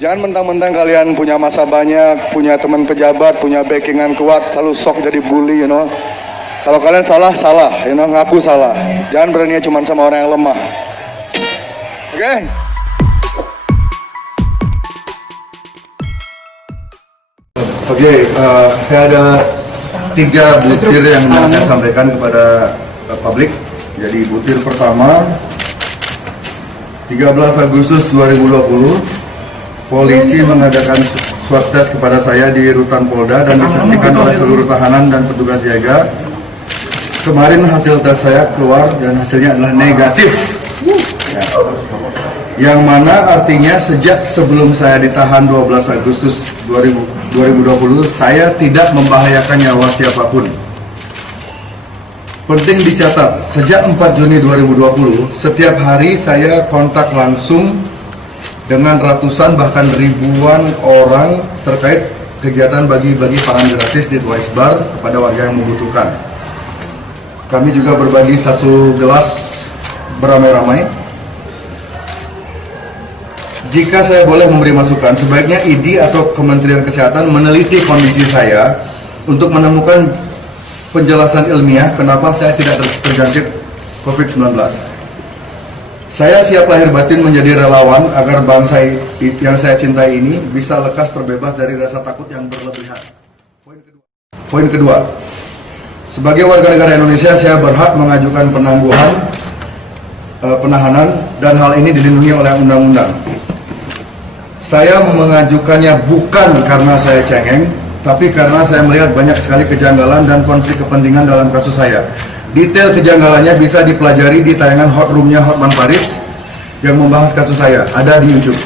Jangan mentang-mentang kalian punya masa banyak, punya teman pejabat, punya backingan kuat, selalu sok jadi bully, Kalau kalian salah, ngaku salah. Jangan berani cuma sama orang yang lemah. Oke? Oke, saya ada 3 butir yang saya sampaikan kepada publik. Jadi butir pertama, 13 Agustus 2020, polisi mengadakan swab test kepada saya di Rutan Polda dan disaksikan oleh seluruh tahanan dan petugas jaga. Kemarin hasil tes saya keluar dan hasilnya adalah negatif. Ya. Yang mana artinya sejak sebelum saya ditahan 12 Agustus 2020, saya tidak membahayakan nyawa siapapun. Penting dicatat, sejak 4 Juni 2020, setiap hari saya kontak langsung dengan ratusan bahkan ribuan orang terkait kegiatan bagi-bagi pangan gratis di Twice Bar kepada warga yang membutuhkan. Kami juga berbagi 1 gelas beramai-ramai. Jika saya boleh memberi masukan, sebaiknya ID atau Kementerian Kesehatan meneliti kondisi saya untuk menemukan penjelasan ilmiah kenapa saya tidak terjangkit COVID-19. Saya siap lahir batin menjadi relawan agar bangsa yang saya cintai ini bisa lekas terbebas dari rasa takut yang berlebihan. Poin kedua, sebagai warga negara Indonesia, saya berhak mengajukan penangguhan, penahanan, dan hal ini dilindungi oleh undang-undang. Saya mengajukannya bukan karena saya cengeng, tapi karena saya melihat banyak sekali kejanggalan dan konflik kepentingan dalam kasus saya. Detail kejanggalannya bisa dipelajari di tayangan Hot Room-nya Hotman Paris yang membahas kasus saya, ada di YouTube.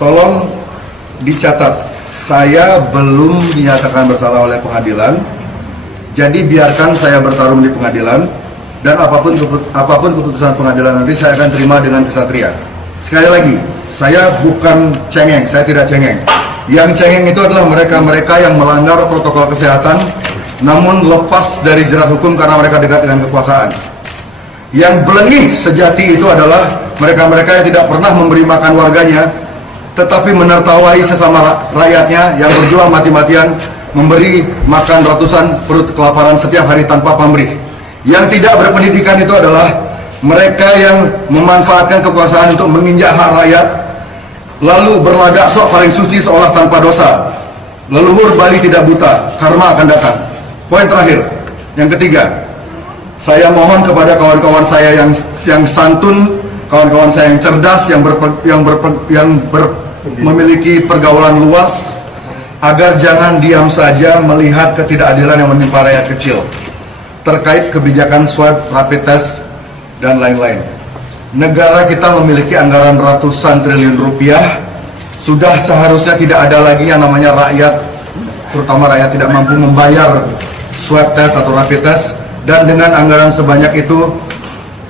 Tolong dicatat, saya belum dinyatakan bersalah oleh pengadilan, jadi biarkan saya bertarung di pengadilan, dan apapun keputusan pengadilan nanti saya akan terima dengan kesatria. Sekali lagi, saya bukan cengeng, saya tidak cengeng. Yang cengeng itu adalah mereka-mereka yang melanggar protokol kesehatan namun lepas dari jerat hukum karena mereka dekat dengan kekuasaan. Yang belengih sejati itu adalah mereka-mereka yang tidak pernah memberi makan warganya, tetapi menertawai sesama rakyatnya yang berjuang mati-matian memberi makan ratusan perut kelaparan setiap hari tanpa pamrih. Yang tidak berpendidikan itu adalah mereka yang memanfaatkan kekuasaan untuk menginjak hak rakyat, lalu berlagak sok paling suci seolah tanpa dosa. Leluhur Bali tidak buta, karma akan datang. Poin terakhir, yang ketiga, saya mohon kepada kawan-kawan saya yang santun, kawan-kawan saya yang cerdas, memiliki pergaulan luas, agar jangan diam saja melihat ketidakadilan yang menimpa rakyat kecil terkait kebijakan swab, rapid test, dan lain-lain. Negara kita memiliki anggaran ratusan triliun rupiah, sudah seharusnya tidak ada lagi yang namanya rakyat, terutama rakyat tidak mampu membayar swab test atau rapid test, dan dengan anggaran sebanyak itu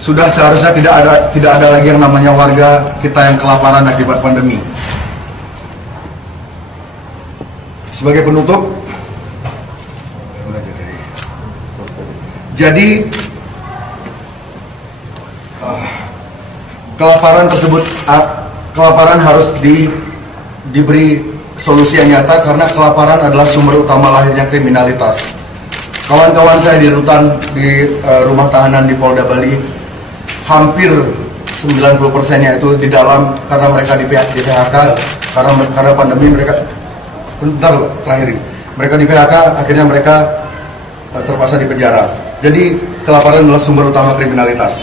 sudah seharusnya tidak ada lagi yang namanya warga kita yang kelaparan akibat pandemi. Sebagai penutup, jadi kelaparan harus diberi solusi yang nyata karena kelaparan adalah sumber utama lahirnya kriminalitas. Kawan-kawan saya di rutan di rumah tahanan di Polda Bali, hampir 90%-nya itu di dalam karena mereka di PHK, karena pandemi mereka mereka di PHK, akhirnya mereka terpaksa di penjara. Jadi kelaparan adalah sumber utama kriminalitas.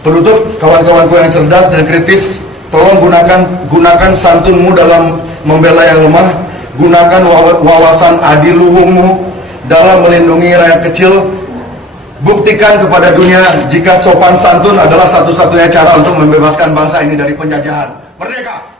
Penutup, kawan-kawanku yang cerdas dan kritis, tolong gunakan santunmu dalam membela yang lemah, gunakan wawasan adiluhungmu dalam melindungi rakyat kecil. Buktikan kepada dunia jika sopan santun adalah satu-satunya cara untuk membebaskan bangsa ini dari penjajahan. Merdeka!